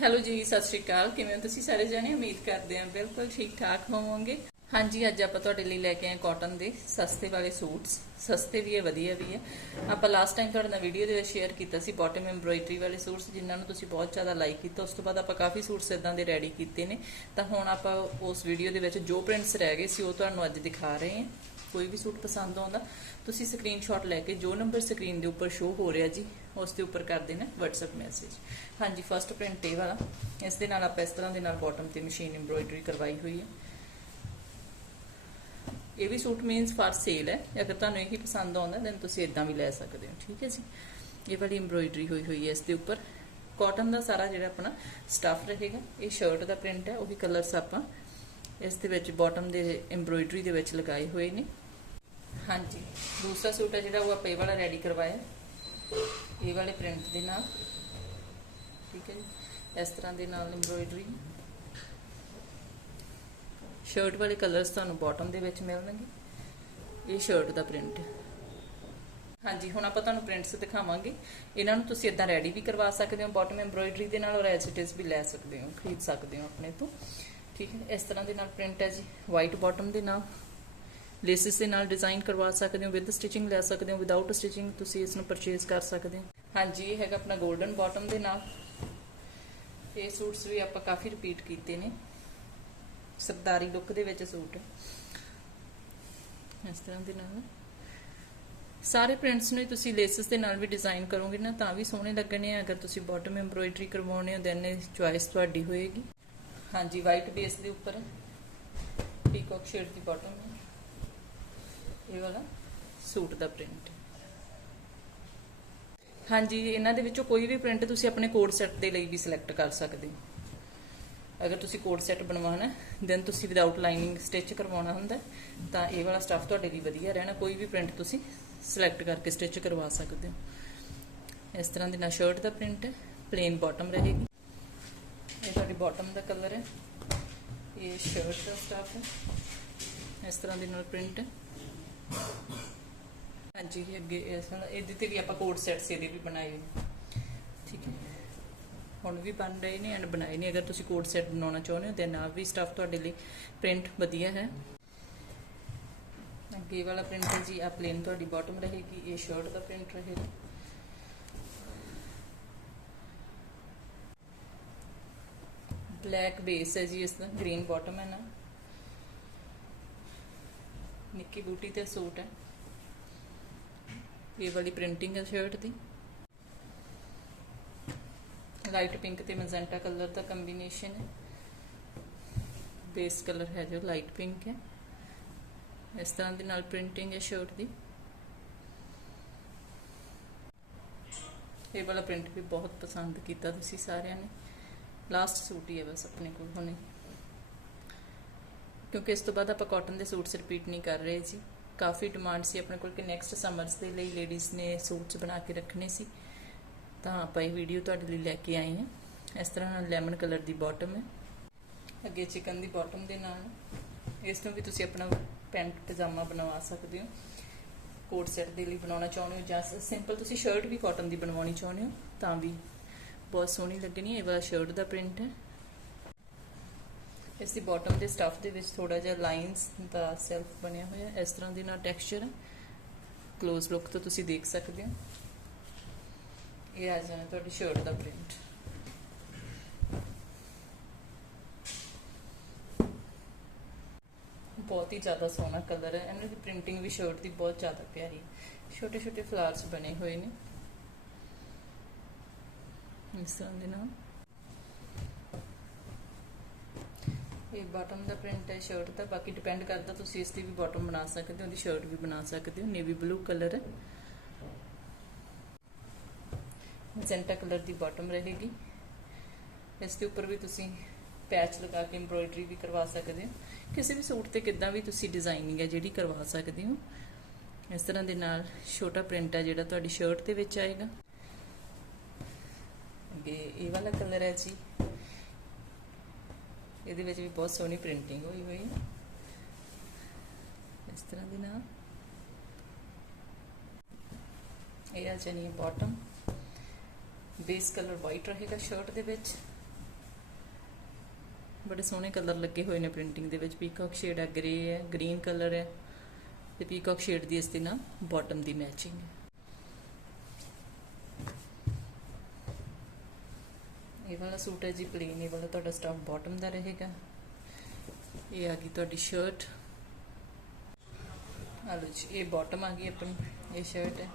Hello ਜੀ, ਸਤਿ ਸ਼੍ਰੀ ਅਕਾਲ। ਕਿਵੇਂ ਹੋ ਤੁਸੀਂ ਸਾਰੇ ਜਣੇ? ਉਮੀਦ ਕਰਦੇ ਹਾਂ ਬਿਲਕੁਲ ਠੀਕ ਠਾਕ ਹੋਵੋਗੇ। ਹਾਂਜੀ, ਅੱਜ ਆਪਾਂ ਤੁਹਾਡੇ ਲਈ ਲੈ ਕੇ ਆਏ ਕਾਟਨ ਦੇ ਸਸਤੇ ਵਾਲੇ ਸੂਟਸ। ਸਸਤੇ ਵੀ ਹੈ, ਵਧੀਆ ਵੀ ਹੈ। ਆਪਾਂ ਲਾਸਟ ਟਾਈਮ ਤੁਹਾਡੇ ਨਾਲ ਵੀਡੀਓ ਦੇ ਵਿੱਚ ਸ਼ੇਅਰ ਕੀਤਾ ਸੀ ਬਾਟਮ ਐਮਬ੍ਰੋਇਡਰੀ ਵਾਲੇ ਸੂਟਸ, ਜਿਨ੍ਹਾਂ ਨੂੰ ਤੁਸੀਂ ਬਹੁਤ ਜ਼ਿਆਦਾ ਲਾਈਕ ਕੀਤਾ। ਉਸ ਤੋਂ ਬਾਅਦ ਆਪਾਂ ਕਾਫੀ ਸੂਟਸ ਇਦਾਂ ਦੇ ਰੈਡੀ ਕੀਤੇ ਨੇ। ਤਾਂ ਹੁਣ ਆਪਾਂ ਉਸ ਵੀਡੀਓ ਦੇ ਵਿੱਚ ਜੋ ਪ੍ਰਿੰਟਸ ਰਹਿ ਗਏ ਸੀ, ਉਹ ਤੁਹਾਨੂੰ ਅੱਜ ਦਿਖਾ ਰਹੇ ਹਾਂ। ਕੋਈ ਵੀ ਸੂਟ ਪਸੰਦ ਆਉਂਦਾ, ਤੁਸੀਂ ਸਕਰੀਨਸ਼ਾਟ ਲੈ ਕੇ ਜੋ ਨੰਬਰ ਸਕਰੀਨ ਦੇ ਉੱਪਰ ਸ਼ੋ ਹੋ ਰਿਹਾ ਜੀ, ਉਸ ਦੇ ਉੱਪਰ ਕਰ ਦੇਣਾ WhatsApp ਮੈਸੇਜ ਹਾਂਜੀ ਫਰਸਟ ਪ੍ਰਿੰਟ ਇਹ ਵਾਲਾ। ਇਸ ਦੇ ਨਾਲ ਆਪਾਂ ਇਸ ਤਰ੍ਹਾਂ ਦੇ ਨਾਲ ਬਾਟਮ ਤੇ ਮਸ਼ੀਨ ਐਮਬ੍ਰੋਇਡਰੀ ਕਰਵਾਈ ਹੋਈ ਹੈ। ਇਹ ਵੀ ਸੂਟ ਮੀਨਸ ਫਾਰ ਸੇਲ ਹੈ। ਅਗਰ ਤੁਹਾਨੂੰ ਇਹ ਹੀ ਪਸੰਦ ਆਉਂਦਾ ਦੈਨ ਤੁਸੀਂ ਇਦਾਂ ਵੀ ਲੈ ਸਕਦੇ ਹੋ। ਠੀਕ ਹੈ ਜੀ? ਇਹ ਵਾਲੀ ਐਮਬ੍ਰੋਇਡਰੀ ਹੋਈ ਹੋਈ ਹੈ ਇਸ ਦੇ ਉੱਪਰ। ਕਾਟਨ ਦਾ ਸਾਰਾ ਜਿਹੜਾ ਆਪਣਾ ਸਟਫ ਰਹੇਗਾ, ਇਹ ਸ਼ਰਟ ਦਾ ਪ੍ਰਿੰਟ ਹੈ, ਉਹੀ ਕਲਰਸ ਆਪਾਂ ਇਸ ਦੇ ਵਿੱਚ ਬਾਟਮ ਦੇ ਐਮਬ੍ਰੋਇਡਰੀ ਦੇ ਵਿੱਚ ਲਗਾਏ ਹੋਏ ਨੇ। ਹਾਂਜੀ। ਦੂਸਰਾ ਸੂਟ ਹੈ ਜਿਹੜਾ ਉਹ ਆਪਾਂ ਇਹ ਵਾਲਾ ਰੈਡੀ ਕਰਵਾਇਆ। ਇਹ ਵਾਲੇ ਪ੍ਰਿੰਟ ਦੇ ਨਾਲ। ਠੀਕ ਹੈ ਜੀ। ਇਸ ਤਰ੍ਹਾਂ ਦੇ ਨਾਲ ਐਮਬ੍ਰੋਇਡਰੀ ਸ਼ਰਟ ਵਾਲੇ ਕਲਰਸ ਤੁਹਾਨੂੰ ਬਾਟਮ ਦੇ ਵਿੱਚ ਮਿਲਣਗੇ। ਇਹ ਸ਼ਰਟ ਦਾ ਪ੍ਰਿੰਟ ਹਾਂਜੀ, ਹੁਣ ਆਪਾਂ ਤੁਹਾਨੂੰ ਪ੍ਰਿੰਟਸ ਦਿਖਾਵਾਂਗੇ। ਇਹਨਾਂ ਨੂੰ ਤੁਸੀਂ ਇਦਾਂ ਰੈਡੀ ਵੀ ਕਰਵਾ ਸਕਦੇ ਹੋ ਬਾਟਮ ਐਮਬ੍ਰੋਇਡਰੀ ਦੇ ਨਾਲ ਔਰ ਐਸ ਇਟ ਇਜ਼ ਵੀ ਲੈ ਸਕਦੇ ਹੋ, ਖਰੀਦ ਸਕਦੇ ਹੋ ਆਪਣੇ ਤੋਂ। ਠੀਕ ਹੈ, ਇਸ ਤਰ੍ਹਾਂ ਦੇ ਨਾਲ ਪ੍ਰਿੰਟ ਹੈ ਜੀ। ਵਾਈਟ ਬਾਟਮ ਦੇ ਨਾਲ। ਲੇਸਿਸ ਦੇ ਨਾਲ ਡਿਜ਼ਾਈਨ ਕਰਵਾ ਸਕਦੇ ਹੋ ਵਿਦ ਸਟਿਚਿੰਗ ਲੈ ਸਕਦੇ ਹੋ ਵਿਦਆਊਟ ਸਟਿਚਿੰਗ ਤੁਸੀਂ ਇਸ ਨੂੰ ਪਰਚੇਸ ਕਰ ਸਕਦੇ ਹੋ। ਹਾਂਜੀ, ਇਹ ਹੈਗਾ ਆਪਣਾ 골ਡਨ ਬਾਟਮ ਦੇ ਨਾਲ। ਇਹ ਸੂਟਸ ਵੀ ਆਪਾਂ ਕਾਫੀ ਰਿਪੀਟ ਕੀਤੇ ਨੇ। ਸਰਦਾਰੀ ਲੁੱਕ ਦੇ ਵਿੱਚ ਸੂਟ। ਇਸ ਤਰ੍ਹਾਂ ਦੇ ਨਾਲ। ਸਾਰੇ ਪ੍ਰਿੰਟਸ ਨੂੰ ਤੁਸੀਂ ਲੇਸਿਸ ਦੇ ਨਾਲ ਵੀ ਡਿਜ਼ਾਈਨ ਕਰੋਗੇ ਨਾ, ਤਾਂ ਵੀ ਸੋਹਣੇ ਲੱਗਣੇ ਆ। ਅਗਰ ਤੁਸੀਂ ਬਾਟਮ ਐਮਬ੍ਰੋਇਡਰੀ ਕਰਵਾਉਣੇ ਹੋ ਦੈਨ ਇਹ ਚੁਆਇਸ ਤੁਹਾਡੀ ਹੋਏਗੀ। ਹਾਂਜੀ ਵਾਈਟ ਬੇਸ ਦੇ ਉੱਪਰ। ਪੀਕੌਕ ਸ਼ੇਡ ਦੀ ਬਾਟਮ ਹੈ। ਇਹ ਵਾਲਾ ਸੂਟ ਦਾ ਪ੍ਰਿੰਟ ਹਾਂਜੀ, ਇਹਨਾਂ ਦੇ ਵਿੱਚੋਂ ਕੋਈ ਵੀ ਪ੍ਰਿੰਟ ਤੁਸੀਂ ਆਪਣੇ ਕੋਡ ਸੈੱਟ ਦੇ ਲਈ ਵੀ ਸਿਲੈਕਟ ਕਰ ਸਕਦੇ ਹੋ। ਅਗਰ ਤੁਸੀਂ ਕੋਡ ਸੈੱਟ ਬਣਵਾਉਣਾ ਦੈਨ ਤੁਸੀਂ ਵਿਦਆਊਟ ਲਾਈਨਿੰਗ ਸਟਿਚ ਕਰਵਾਉਣਾ ਹੁੰਦਾ, ਤਾਂ ਇਹ ਵਾਲਾ ਸਟੱਫ ਤੁਹਾਡੇ ਲਈ ਵਧੀਆ ਰਹਿਣਾ। ਕੋਈ ਵੀ ਪ੍ਰਿੰਟ ਤੁਸੀਂ ਸਿਲੈਕਟ ਕਰਕੇ ਸਟਿਚ ਕਰਵਾ ਸਕਦੇ ਹੋ। ਇਸ ਤਰ੍ਹਾਂ ਦੀ ਨਾ ਸ਼ਰਟ ਦਾ ਪ੍ਰਿੰਟ ਹੈ ਪਲੇਨ ਬਾਟਮ ਰਹੇਗੀ। ਇਹ ਤੁਹਾਡੀ ਬਾਟਮ ਦਾ ਕਲਰ ਹੈ। ਇਹ ਸ਼ਰਟ ਦਾ ਸਟੱਫ ਹੈ। ਇਸ ਤਰ੍ਹਾਂ ਦੇ ਨਾਲ ਪ੍ਰਿੰਟ ਹੈ। ਹਾਂਜੀ ਇਹ ਅੱਗੇ ਇਸ ਤਰ੍ਹਾਂ ਇਹਦੇ ਤੇ ਵੀ ਆਪਾਂ ਕੋਡ ਸੈਟਸ ਇਹਦੇ ਵੀ ਬਣਾਏ ਨੇ। ਠੀਕ ਹੈ। ਹੁਣ ਵੀ ਬਣ ਰਹੇ ਨੇ ਐਂਡ ਬਣਾਏ ਨੇ। ਅਗਰ ਤੁਸੀਂ ਕੋਡ ਸੈਟ ਬਣਾਉਣਾ ਚਾਹੁੰਦੇ ਹੋ ਤੇ ਨਾਲ ਵੀ ਸਟੱਫ ਤੁਹਾਡੇ ਲਈ ਪ੍ਰਿੰਟ ਵਧੀਆ ਹੈ। ਅੱਗੇ ਵਾਲਾ ਪ੍ਰਿੰਟ ਹੈ ਜੀ ਆ ਪਲੇਨ ਤੁਹਾਡੀ ਬਾਟਮ ਰਹੇਗੀ, ਇਹ ਸ਼ਰਟ ਦਾ ਪ੍ਰਿੰਟ ਰਹੇਗਾ। ਬਲੈਕ ਬੇਸ ਹੈ ਜੀ ਇਸ ਦਾ ਗ੍ਰੀਨ ਬਾਟਮ ਹੈ ਨਾ। ਨਿੱਕੀ ਬੂਟੀ ਤੇ ਸੂਟ ਹੈ। ਇਹ ਵਾਲੀ ਪ੍ਰਿੰਟਿੰਗ ਹੈ ਸ਼ਰਟ ਦੀ। ਲਾਈਟ ਪਿੰਕ ਤੇ ਮੈਜੈਂਟਾ ਕਲਰ ਦਾ ਕੰਬੀਨੇਸ਼ਨ ਹੈ। ਬੇਸ ਕਲਰ ਹੈ ਜੋ ਲਾਈਟ ਪਿੰਕ ਹੈ। ਇਸ ਤਰ੍ਹਾਂ ਦੇ ਨਾਲ ਪ੍ਰਿੰਟਿੰਗ ਹੈ ਸ਼ਰਟ ਦੀ। ਇਹ ਵਾਲਾ ਪ੍ਰਿੰਟ ਵੀ ਬਹੁਤ ਪਸੰਦ ਕੀਤਾ ਤੁਸੀਂ ਸਾਰਿਆਂ ਨੇ। ਲਾਸਟ ਸੂਟ ਹੀ ਹੈ ਬਸ ਆਪਣੇ ਕੋਲ ਹੁਣੇ। ਕਿਉਂਕਿ ਇਸ ਤੋਂ ਬਾਅਦ ਆਪਾਂ ਕਾਟਨ ਦੇ ਸੂਟਸ ਰਿਪੀਟ ਨਹੀਂ ਕਰ ਰਹੇ ਜੀ। ਕਾਫੀ ਡਿਮਾਂਡ ਸੀ ਆਪਣੇ ਕੋਲ ਕਿ ਨੈਕਸਟ ਸਮਰਸ ਦੇ ਲਈ ਲੇਡੀਜ਼ ਨੇ ਸੂਟਸ ਬਣਾ ਕੇ ਰੱਖਣੇ ਸੀ। ਤਾਂ ਆਪਾਂ ਇਹ ਵੀਡੀਓ ਤੁਹਾਡੇ ਲਈ ਲੈ ਕੇ ਆਏ ਹਾਂ। ਇਸ ਤਰ੍ਹਾਂ ਨਾਲ ਲੈਮਨ ਕਲਰ ਦੀ ਬਾਟਮ ਹੈ। ਅੱਗੇ ਚਿਕਨ ਦੀ ਬਾਟਮ ਦੇ ਨਾਲ। ਇਸ ਤੋਂ ਵੀ ਤੁਸੀਂ ਆਪਣਾ ਪੈਂਟ ਪਜਾਮਾ ਬਣਵਾ ਸਕਦੇ ਹੋ। ਕੋਟ ਸੈਟ ਦੇ ਲਈ ਬਣਾਉਣਾ ਚਾਹੁੰਦੇ ਹੋ ਜਾਂ ਸਿੰਪਲ ਤੁਸੀਂ ਸ਼ਰਟ ਵੀ ਕਾਟਨ ਦੀ ਬਣਵਾਉਣੀ ਚਾਹੁੰਦੇ ਹੋ, ਤਾਂ ਵੀ ਬਹੁਤ ਸੋਹਣੀ ਲੱਗਣੀ ਹੈ। ਇਹ ਵਾਲਾ ਸ਼ਰਟ ਦਾ ਪ੍ਰਿੰਟ ਹੈ। ਇਸ ਦੀ ਬਾਟਮ ਦੇ ਸਟਫ ਦੇ ਵਿੱਚ ਥੋੜਾ ਜਿਹਾ ਲਾਈਨਸ ਦਾ ਸੈਲਫ ਬਣਿਆ ਹੋਇਆ ਇਸ ਤਰ੍ਹਾਂ ਦੇ ਨਾਲ ਟੈਕਸਚਰ ਹੈ। ক্লোਜ਼ ਲੁੱਕ ਤੋਂ ਤੁਸੀਂ ਦੇਖ ਸਕਦੇ ਹੋ। ਇਹ ਆ ਜਾਣਾ ਤੁਹਾਡੀ ਸ਼ਰਟ ਦਾ ਪ੍ਰਿੰਟ ਬਹੁਤ ਹੀ ਜ਼ਿਆਦਾ ਸੋਹਣਾ ਕਲਰ ਹੈ। ਇਹਨਾਂ ਦੀ ਪ੍ਰਿੰਟਿੰਗ ਵੀ ਸ਼ਰਟ ਦੀ ਬਹੁਤ ਜ਼ਿਆਦਾ ਪਿਆਰੀ ਛੋਟੇ ਛੋਟੇ ਫਲਾਵਰਸ ਬਣੇ ਹੋਏ ਨੇ। ਇਸ ਤਰ੍ਹਾਂ ਦੇ ਨਾਲ ਇਹ ਬਾਟਮ ਦਾ ਪ੍ਰਿੰਟ ਹੈ ਸ਼ਰਟ ਦਾ, ਬਾਕੀ ਡਿਪੈਂਡ ਕਰਦਾ ਤੁਸੀਂ ਇਸ ਦੀ ਵੀ ਬਾਟਮ ਬਣਾ ਸਕਦੇ ਹੋ, ਉਹਦੀ ਸ਼ਰਟ ਵੀ ਬਣਾ ਸਕਦੇ ਹੋ ਨੇਵੀ ਬਲੂ ਕਲਰ ਹੈ। ਮੈਜੈਂਟਾ ਕਲਰ ਦੀ ਬਾਟਮ ਰਹੇਗੀ। ਇਸ ਦੇ ਉੱਪਰ ਵੀ ਤੁਸੀਂ ਪੈਚ ਲਗਾ ਕੇ ਐਮਬ੍ਰੋਇਡਰੀ ਵੀ ਕਰਵਾ ਸਕਦੇ ਹੋ। ਕਿਸੇ ਵੀ ਸੂਟ ਤੇ ਕਿੱਦਾਂ ਵੀ ਤੁਸੀਂ ਡਿਜ਼ਾਈਨਿੰਗ ਹੈ ਜਿਹੜੀ ਕਰਵਾ ਸਕਦੇ ਹੋ। ਇਸ ਤਰ੍ਹਾਂ ਦੇ ਨਾਲ ਛੋਟਾ ਪ੍ਰਿੰਟ ਹੈ ਜਿਹੜਾ ਤੁਹਾਡੀ ਸ਼ਰਟ ਦੇ ਵਿੱਚ ਆਏਗਾ। ਅੱਗੇ ਇਹ ਵਾਲਾ ਕਲਰ ਹੈ ਜੀ। ਇਹਦੇ ਵਿੱਚ ਵੀ ਬਹੁਤ ਸੋਹਣੀ ਪ੍ਰਿੰਟਿੰਗ ਹੋਈ ਹੋਈ ਹੈ। ਇਸ ਤਰ੍ਹਾਂ ਦੇ ਨਾਲ। ਇਹ ਆ ਜਾਨੀ ਬਾਟਮ ਬੇਸ ਕਲਰ ਵਾਈਟ ਰਹੇਗਾ ਸ਼ਰਟ ਦੇ ਵਿੱਚ। ਬੜੇ ਸੋਹਣੇ ਕਲਰ ਲੱਗੇ ਹੋਏ ਨੇ ਪ੍ਰਿੰਟਿੰਗ ਦੇ ਵਿੱਚ। ਪੀਕਾਕ ਸ਼ੇਡ ਹੈ ਗ੍ਰੇ ਹੈ ਗ੍ਰੀਨ ਕਲਰ ਹੈ। ਤੇ ਪੀਕਾਕ ਸ਼ੇਡ ਦੀ ਇਸ ਦੇ ਨਾਲ ਬਾਟਮ ਦੀ ਮੈਚਿੰਗ ਹੈ। ਇਹ ਵਾਲਾ ਸੂਟ ਹੈ ਜੀ ਪਲੇਨ ਇਹ ਵਾਲਾ ਤੁਹਾਡਾ ਸਟਾਫ ਬਾਟਮ ਦਾ ਰਹੇਗਾ। ਇਹ ਆ ਗਈ ਤੁਹਾਡੀ ਸ਼ਰਟ ਆ ਲਓ ਜੀ, ਇਹ ਬਾਟਮ ਆ ਗਈ ਆਪਣੀ, ਇਹ ਸ਼ਰਟ ਹੈ।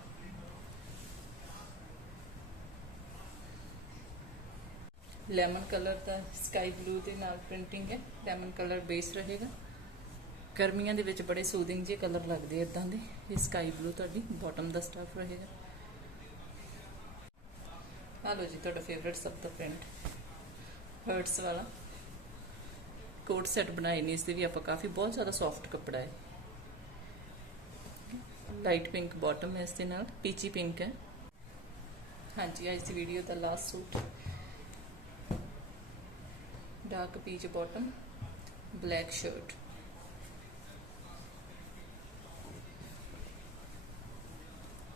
ਲੈਮਨ ਕਲਰ ਦਾ ਸਕਾਈ ਬਲੂ ਦੇ ਨਾਲ ਪ੍ਰਿੰਟਿੰਗ ਹੈ। ਲੈਮਨ ਕਲਰ ਬੇਸ ਰਹੇਗਾ। ਗਰਮੀਆਂ ਦੇ ਵਿੱਚ ਬੜੇ ਸੂਦਿੰਗ ਜਿਹੇ ਕਲਰ ਲੱਗਦੇ ਆ ਇਦਾਂ ਦੇ। ਇਹ ਸਕਾਈ ਬਲੂ ਤੁਹਾਡੀ ਬਾਟਮ ਦਾ ਸਟਾਫ ਰਹੇਗਾ। ਲਓ ਜੀ, ਤੁਹਾਡਾ ਫੇਵਰਿਟ ਸਭ ਤੋਂ ਪ੍ਰਿੰਟ ਹਰਟਸ ਵਾਲਾ। ਕੋਟ ਸੈਟ ਬਣਾਏ ਨੇ ਇਸ ਦੇ ਵੀ ਆਪਾਂ ਕਾਫੀ, ਬਹੁਤ ਜ਼ਿਆਦਾ ਸੌਫਟ ਕੱਪੜਾ ਹੈ। ਲਾਈਟ ਪਿੰਕ ਬਾਟਮ ਹੈ ਇਸ ਦੇ ਨਾਲ ਪੀਚੀ ਪਿੰਕ ਹੈ। ਹਾਂਜੀ, ਅੱਜ ਦੀ ਵੀਡੀਓ ਦਾ last suit dark peach bottom black shirt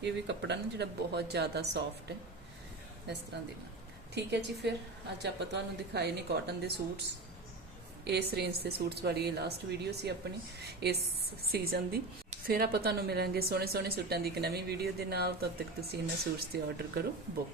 ਇਹ ਵੀ ਕੱਪੜਾ ਨਾ ਜਿਹੜਾ ਬਹੁਤ ਜ਼ਿਆਦਾ ਸੌਫਟ ਹੈ। ਇਸ ਤਰ੍ਹਾਂ ਦੇ। ਨਾਲ ਠੀਕ ਹੈ ਜੀ, ਫਿਰ ਅੱਜ ਆਪਾਂ ਤੁਹਾਨੂੰ ਦਿਖਾਏ ਨੇ ਕਾਟਨ ਦੇ ਸੂਟਸ। ਇਸ ਰੇਂਜ ਦੇ ਸੂਟਸ ਵਾਲੀ ਇਹ ਲਾਸਟ ਵੀਡੀਓ ਸੀ ਆਪਣੀ, ਇਸ ਸੀਜ਼ਨ ਦੀ। ਫਿਰ ਆਪਾਂ ਤੁਹਾਨੂੰ ਮਿਲਾਂਗੇ ਸੋਹਣੇ ਸੋਹਣੇ ਸੂਟਾਂ ਦੀ ਇੱਕ ਨਵੀਂ ਵੀਡੀਓ ਦੇ ਨਾਲ। ਤਦ ਤੱਕ ਤੁਸੀਂ ਇਹਨਾਂ ਸੂਟਸ ਤੇ ਆਰਡਰ ਕਰੋ ਬੁੱਕ